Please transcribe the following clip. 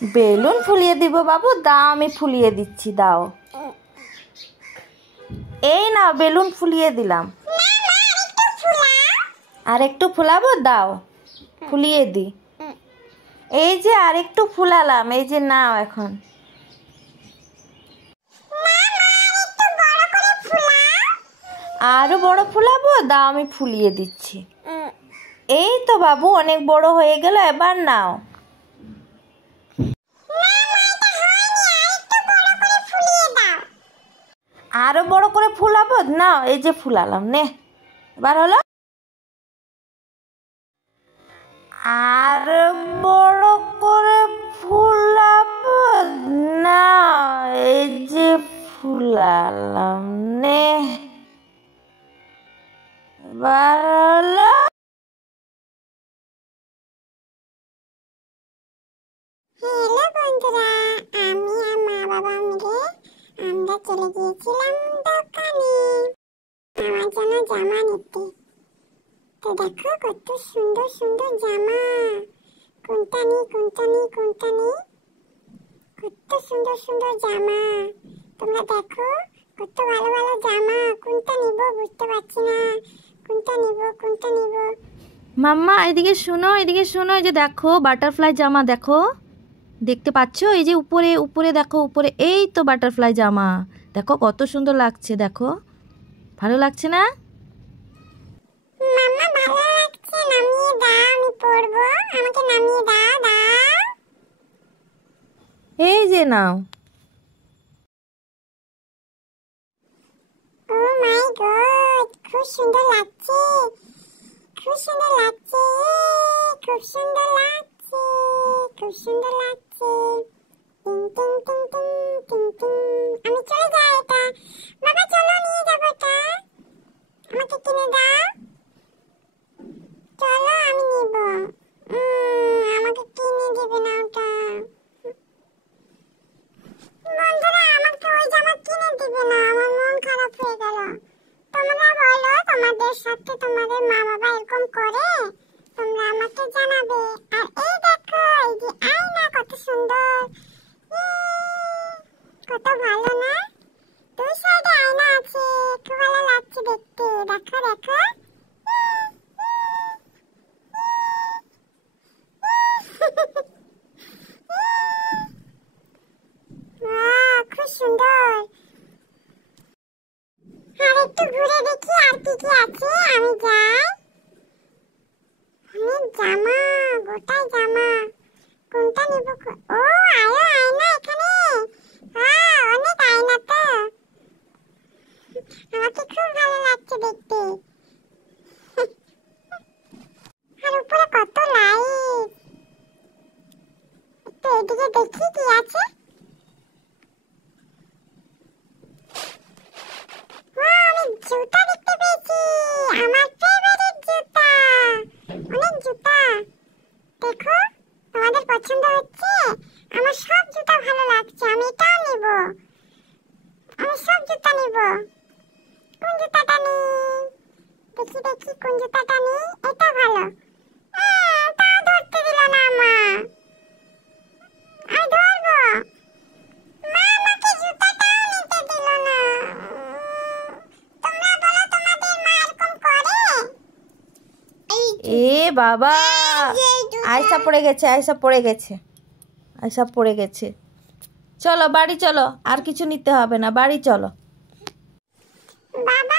Balloon ফুলিয়ে দিব বাবু, দাও আমি ফুলিয়ে দিচ্ছি, দাও। এই নাও বেলুন ফুলিয়ে দিলাম। আর একটু ফুলাবো, দাও ফুলিয়ে দি। এই যে আর একটু ফুলালাম, এই যে নাও এখন। আরো বড় ফুলাবো, দাও আমি ফুলিয়ে দিচ্ছি। এই তো বাবু অনেক বড় হয়ে গেল, এবার নাও। আরো বড় করে ফুলাবো, নাও এই যে ফুলালাম, নে এবার হলো। আর বড় করে ফুলাবো, নাও এই যে ফুলালাম, নে এবার হলো। হ্যালো বন্ধুরা, আমি আর মা বাবা মিলে আমরা চলে গিয়েছিলাম দোকানে আমার জন্য জামা নিতে। তো দেখো কত সুন্দর সুন্দর জামা, কোনটা নি কোনটা নি কোনটা নি, কত সুন্দর সুন্দর জামা। তোমরা দেখো কত ভালো ভালো জামা, কোনটা নিব বুঝতে পারছি না, কোনটা নিব কোনটা নিব। মাম্মা এদিকে শোনো, এদিকে শোনো, এই যে দেখো বাটারফ্লাই জামা, দেখো দেখতে পাচ্ছ, এই যে উপরে উপরে দেখো, উপরে এই তো বাটারফ্লাই জামা, দেখো কত সুন্দর লাগছে, দেখো ভালো লাগছে না? মাম্মা ভালো লাগছে, নামিয়ে দাও আমি পরবো, আমাকে নামিয়ে দাও দাও। এই যে নাও। ও মাই গড, খুব সুন্দর লাগছে, খুব সুন্দর লাগছে, খুব সুন্দর লাগছে, খুব সুন্দর লাগছে। টিং টিং টিং টিং টিং টিং। আমি চলে যাই এটা। বাবা চলো নিয়ে যাবো এটা, আমাকে কিনে দাও। চলো আমি নিব। আমাকে কিনে দেবে না ওটা। বন্ধুরা আমাকে ওই জামা কিনে দিবে না, আমার মন খারাপ হয়ে গেল। তোমরা বলো তোমাদের সাথে তোমাদের মা বাবা এরকম করে, তোমরা আমাকে জানাবে। আর এই দেখো এই যে আয়না কত সুন্দর, কত ভালো না? দুই সাইডে আয়না আছে, খুব ভালো লাগছে দেখতে। দেখো দেখো খুব সুন্দর। আর একটু ঘুরে দেখি আর কি কি আছে, আমি যাই। অনেক জামা, গোটাই জামা, কোনটা নিব? ও আয়না এখানে, অনেক আয়না তো, আমাকে খুব ভালো লাগছে দেখতে। আর উপরে কত লাইট, একটু এদিকে দেখি কি আছে। জুতা দেখতে পেয়েছি, আমার ফেভারিট জুতা, অনেক জুতা। দেখো তোমাদের পছন্দ হচ্ছে? আমার সব জুতা ভালো লাগছে, আমি এটাও নিব, আমি সব জুতা নিব। কোন জুতাটা নি? দেখি দেখি কোন জুতাটা নি। এটা ভালো। তাও ধরতে দিল না মা, আমি ধরবো। মা আমাকে জুতাটাও নিতে দিল না। এ বাবা, আয়সা পড়ে গেছে, আয়সা পড়ে গেছে, আয়সা পড়ে গেছে। চলো বাড়ি চলো, আর কিছু নিতে হবে না, বাড়ি চলো। বাবা